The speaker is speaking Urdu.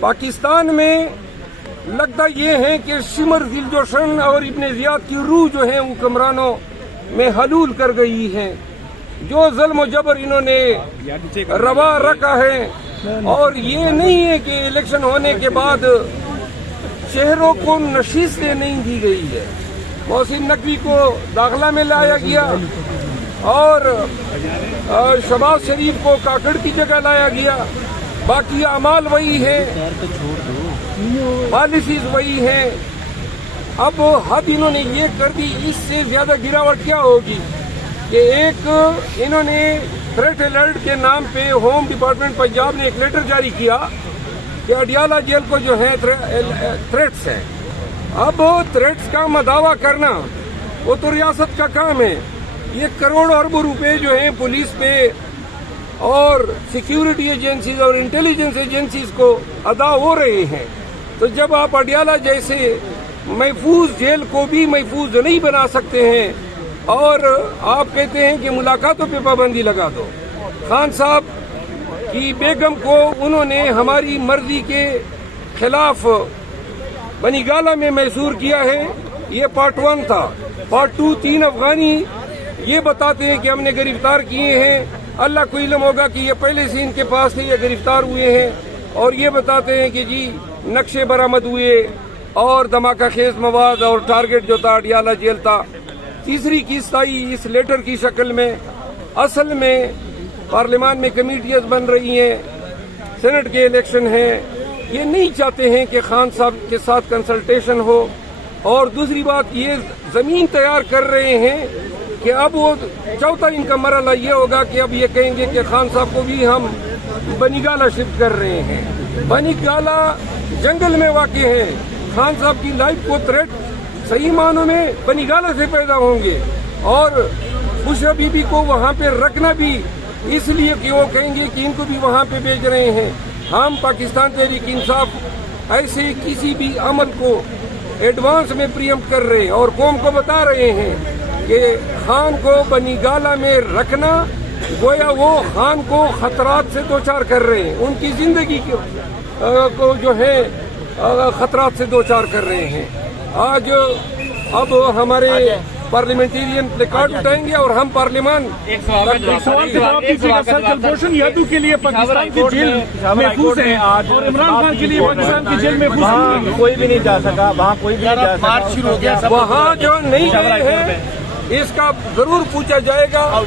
پاکستان میں لگتا یہ ہے کہ شمر ذیلجوشن اور ابن زیاد کی روح جو ہے حکمرانوں میں حلول کر گئی ہے. جو ظلم و جبر انہوں نے روا رکھا ہے، اور یہ نہیں ہے کہ الیکشن ہونے کے بعد شہروں کو نشستیں نہیں دی گئی ہے. محسن نقوی کو داخلہ میں لایا گیا اور شہباز شریف کو کاکڑ کی جگہ لایا گیا. باقی اعمال وہی ہیں، پالیسیز وہی ہیں. اب حد انہوں نے یہ کر دی، اس سے زیادہ گراوٹ کیا ہوگی کہ ایک انہوں نے تھریٹ الرٹ کے نام پہ ہوم ڈپارٹمنٹ پنجاب نے ایک لیٹر جاری کیا کہ اڈیالہ جیل کو جو ہے تھریٹس ہے. اب تھریٹس کا مداوع کرنا وہ تو ریاست کا کام ہے. یہ کروڑ اربوں روپے جو ہیں پولیس پہ اور سیکیورٹی ایجنسیز اور انٹیلیجنس ایجنسیز کو ادا ہو رہے ہیں. تو جب آپ اڈیالہ جیسے محفوظ جیل کو بھی محفوظ نہیں بنا سکتے ہیں اور آپ کہتے ہیں کہ ملاقاتوں پہ پابندی لگا دو. خان صاحب کی بیگم کو انہوں نے ہماری مرضی کے خلاف بنی گالہ میں محصور کیا ہے. یہ پارٹ 1 تھا. پارٹ 2 3 افغانی یہ بتاتے ہیں کہ ہم نے گرفتار کیے ہیں. اللہ کو علم ہوگا کہ یہ پہلے سے ان کے پاس تھے، یہ گرفتار ہوئے ہیں. اور یہ بتاتے ہیں کہ جی نقشے برآمد ہوئے اور دھماکہ خیز مواد اور ٹارگٹ جو تھا اڈیالہ جیل تھا. تیسری قسط آئی اس لیٹر کی شکل میں. اصل میں پارلیمان میں کمیٹیاں بن رہی ہیں، سینٹ کے الیکشن ہیں. یہ نہیں چاہتے ہیں کہ خان صاحب کے ساتھ کنسلٹیشن ہو. اور دوسری بات یہ زمین تیار کر رہے ہیں کہ اب وہ چوتھا ان کا مرحلہ یہ ہوگا کہ اب یہ کہیں گے کہ خان صاحب کو بھی ہم بنی گالہ شفٹ کر رہے ہیں. بنی گالہ جنگل میں واقع ہے. خان صاحب کی لائف کو تھریٹ صحیح معنوں میں بنی گالہ سے پیدا ہوں گے. اور بشرا بی بی کو وہاں پہ رکھنا بھی اس لیے کہ وہ کہیں گے کہ ان کو بھی وہاں پہ بھیج رہے ہیں. ہم پاکستان تحریک انصاف ایسے کسی بھی عمل کو ایڈوانس میں پریمپٹ کر رہے ہیں اور قوم کو بتا رہے ہیں کہ خان کو بنی گالہ میں رکھنا گویا وہ خان کو خطرات سے دوچار کر رہے ہیں، ان کی زندگی کو جو ہے خطرات سے دوچار کر رہے ہیں. آج اب ہمارے پارلیمنٹیرین پلے کارڈ اٹھائیں گے اور ہم پارلیمان ایک سوال سرکلبھوشن یادو کے لیے پاکستان کی جیل محفوظ ہے اور عمران خان کے لیے پاکستان کی جیل محفوظ ہے. کوئی بھی نہیں جا سکا وہاں، کوئی بھی نہیں جا سکا. وہاں جو نہیں گئے ہیں اس کا ضرور پوچھا جائے گا.